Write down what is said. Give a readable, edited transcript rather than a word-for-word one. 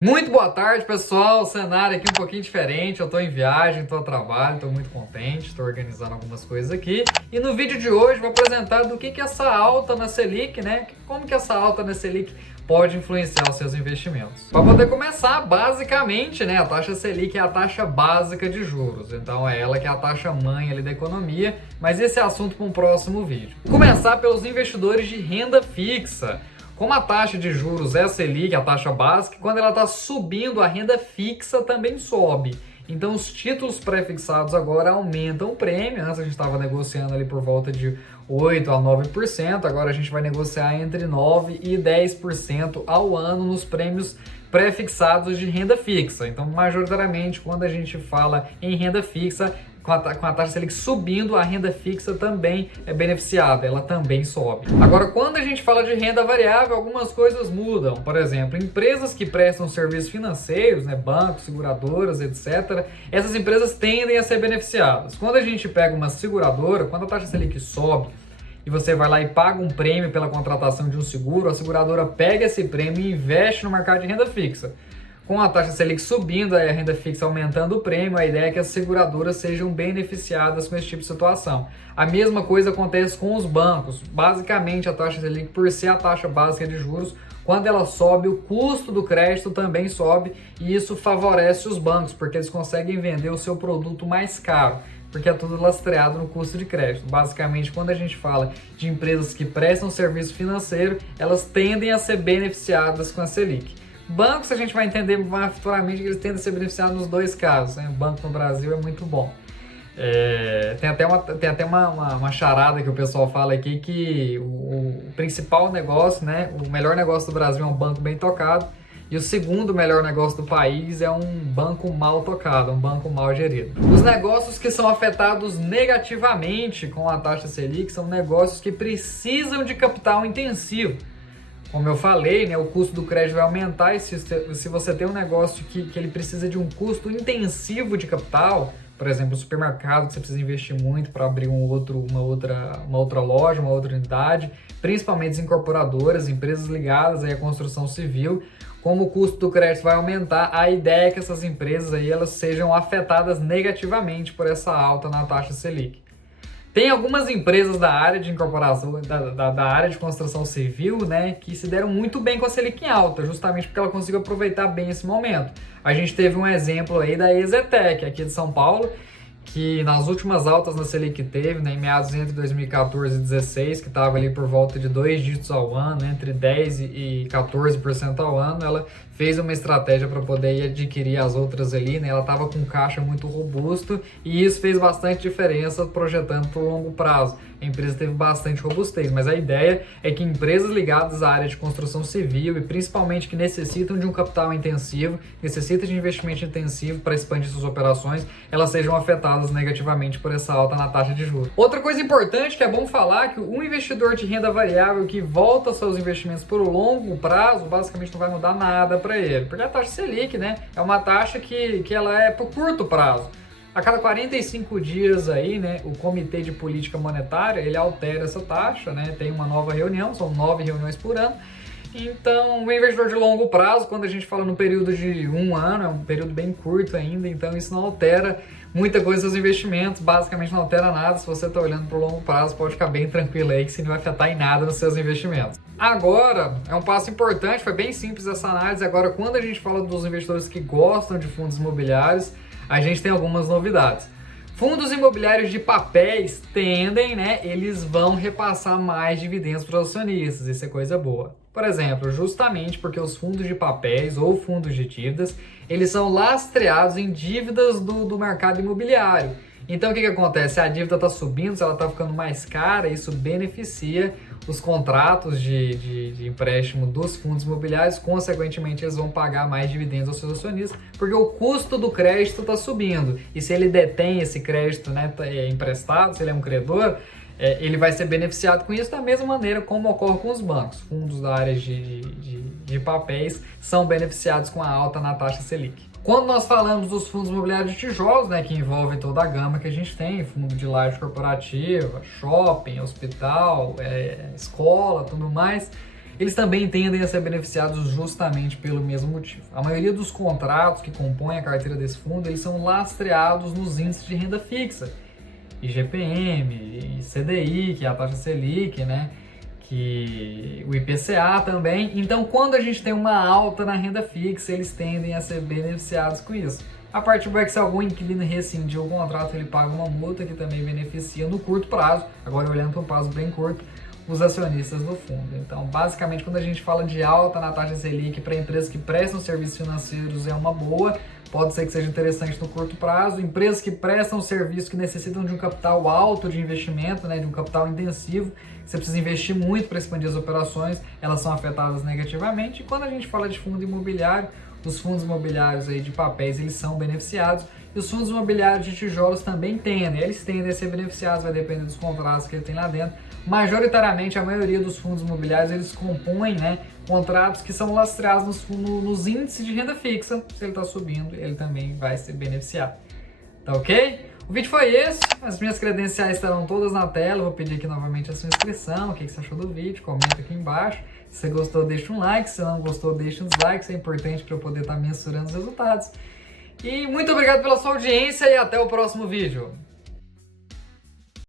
Muito boa tarde, pessoal. O cenário aqui um pouquinho diferente. Eu estou em viagem, estou a trabalho, estou muito contente, estou organizando algumas coisas aqui. E no vídeo de hoje vou apresentar do que essa alta na Selic, né? Como que essa alta na Selic pode influenciar os seus investimentos. Para poder começar, basicamente, né, a taxa Selic é a taxa básica de juros. Então é ela que é a taxa mãe ali da economia, mas esse é assunto para um próximo vídeo. Vou começar pelos investidores de renda fixa. Como a taxa de juros é a Selic, a taxa básica, quando ela está subindo, a renda fixa também sobe. Então os títulos pré-fixados agora aumentam o prêmio. Antes a gente estava negociando ali por volta de 8% a 9%, agora a gente vai negociar entre 9% e 10% ao ano nos prêmios pré-fixados de renda fixa. Então, majoritariamente, quando a gente fala em renda fixa, com a taxa Selic subindo, a renda fixa também é beneficiada, ela também sobe. Agora, quando a gente fala de renda variável, algumas coisas mudam. Por exemplo, empresas que prestam serviços financeiros, né, bancos, seguradoras, etc., essas empresas tendem a ser beneficiadas. Quando a gente pega uma seguradora, quando a taxa Selic sobe, e você vai lá e paga um prêmio pela contratação de um seguro, a seguradora pega esse prêmio e investe no mercado de renda fixa. Com a taxa Selic subindo e a renda fixa aumentando o prêmio, a ideia é que as seguradoras sejam beneficiadas com esse tipo de situação. A mesma coisa acontece com os bancos. Basicamente, a taxa Selic, por ser a taxa básica de juros, quando ela sobe, o custo do crédito também sobe e isso favorece os bancos, porque eles conseguem vender o seu produto mais caro, porque é tudo lastreado no custo de crédito. Basicamente, quando a gente fala de empresas que prestam serviço financeiro, elas tendem a ser beneficiadas com a Selic. Bancos, a gente vai entender mais futuramente que eles tendem a ser beneficiados nos dois casos, né? O banco no Brasil é muito bom. Tem até uma charada que o pessoal fala aqui que o principal negócio, né? O melhor negócio do Brasil é um banco bem tocado e o segundo melhor negócio do país é um banco mal tocado, um banco mal gerido. Os negócios que são afetados negativamente com a taxa Selic são negócios que precisam de capital intensivo. Como eu falei, né, o custo do crédito vai aumentar e se você tem um negócio que ele precisa de um custo intensivo de capital, por exemplo, um supermercado que você precisa investir muito para abrir uma outra loja, uma outra unidade, principalmente as incorporadoras, empresas ligadas aí à construção civil, como o custo do crédito vai aumentar, a ideia é que essas empresas aí, elas sejam afetadas negativamente por essa alta na taxa Selic. Tem algumas empresas da área de incorporação, da área de construção civil, né, que se deram muito bem com a Selic em alta, justamente porque ela conseguiu aproveitar bem esse momento. A gente teve um exemplo aí da EZTEC, aqui de São Paulo, que nas últimas altas na Selic que teve, né, em meados entre 2014 e 2016, que estava ali por volta de 2 dígitos ao ano, entre 10% e 14% ao ano, ela fez uma estratégia para poder adquirir as outras ali, né? Ela estava com caixa muito robusto e isso fez bastante diferença projetando para o longo prazo. A empresa teve bastante robustez, mas a ideia é que empresas ligadas à área de construção civil e principalmente que necessitam de um capital intensivo, necessitam de investimento intensivo para expandir suas operações, elas sejam afetadas negativamente por essa alta na taxa de juros. Outra coisa importante que é bom falar é que um investidor de renda variável que volta seus investimentos por longo prazo, basicamente não vai mudar nada para ele, porque a taxa Selic, né, é uma taxa que ela é por curto prazo. A cada 45 dias aí, né, o Comitê de Política Monetária, ele altera essa taxa, né, tem uma nova reunião, são 9 reuniões por ano. Então, o investidor de longo prazo, quando a gente fala no período de um ano, é um período bem curto ainda, então isso não altera muita coisa nos seus investimentos, basicamente não altera nada. Se você está olhando para o longo prazo, pode ficar bem tranquilo aí que isso não vai afetar em nada nos seus investimentos. Agora, é um passo importante, foi bem simples essa análise. Agora, quando a gente fala dos investidores que gostam de fundos imobiliários, a gente tem algumas novidades. Fundos imobiliários de papéis tendem, né, eles vão repassar mais dividendos para os acionistas, isso é coisa boa. Por exemplo, justamente porque os fundos de papéis ou fundos de dívidas, eles são lastreados em dívidas do mercado imobiliário. Então o que acontece? Se a dívida está subindo, se ela está ficando mais cara, isso beneficia os contratos de empréstimo dos fundos imobiliários, consequentemente eles vão pagar mais dividendos aos seus acionistas, porque o custo do crédito está subindo. E se ele detém esse crédito, né, emprestado, se ele é um credor, ele vai ser beneficiado com isso da mesma maneira como ocorre com os bancos. Fundos da área de papéis são beneficiados com a alta na taxa Selic. Quando nós falamos dos fundos imobiliários de tijolos, né, que envolvem toda a gama que a gente tem, fundo de laje corporativa, shopping, hospital, escola, tudo mais, eles também tendem a ser beneficiados justamente pelo mesmo motivo. A maioria dos contratos que compõem a carteira desse fundo, eles são lastreados nos índices de renda fixa, IGPM, CDI, que é a taxa Selic, né? Que o IPCA também. Então, quando a gente tem uma alta na renda fixa, eles tendem a ser beneficiados com isso. A partir do momento que se algum inquilino rescindir o contrato, ele paga uma multa que também beneficia no curto prazo, agora olhando para um prazo bem curto, os acionistas do fundo. Então, basicamente, quando a gente fala de alta na taxa Selic para empresas que prestam serviços financeiros é uma boa, pode ser que seja interessante no curto prazo. Empresas que prestam serviços que necessitam de um capital alto de investimento, né, de um capital intensivo, você precisa investir muito para expandir as operações, elas são afetadas negativamente. E quando a gente fala de fundo imobiliário, os fundos imobiliários aí de papéis, eles são beneficiados, e os fundos imobiliários de tijolos também tendem, eles tendem a ser beneficiados, vai depender dos contratos que ele tem lá dentro. Majoritariamente, a maioria dos fundos imobiliários, eles compõem, né, contratos que são lastreados nos índices de renda fixa. Se ele está subindo, ele também vai ser beneficiado. Tá ok? O vídeo foi esse, as minhas credenciais estarão todas na tela, eu vou pedir aqui novamente a sua inscrição, o que você achou do vídeo, comenta aqui embaixo. Se você gostou, deixa um like, se não gostou, deixa um dislike, isso é importante para eu poder estar mensurando os resultados. E muito obrigado pela sua audiência e até o próximo vídeo.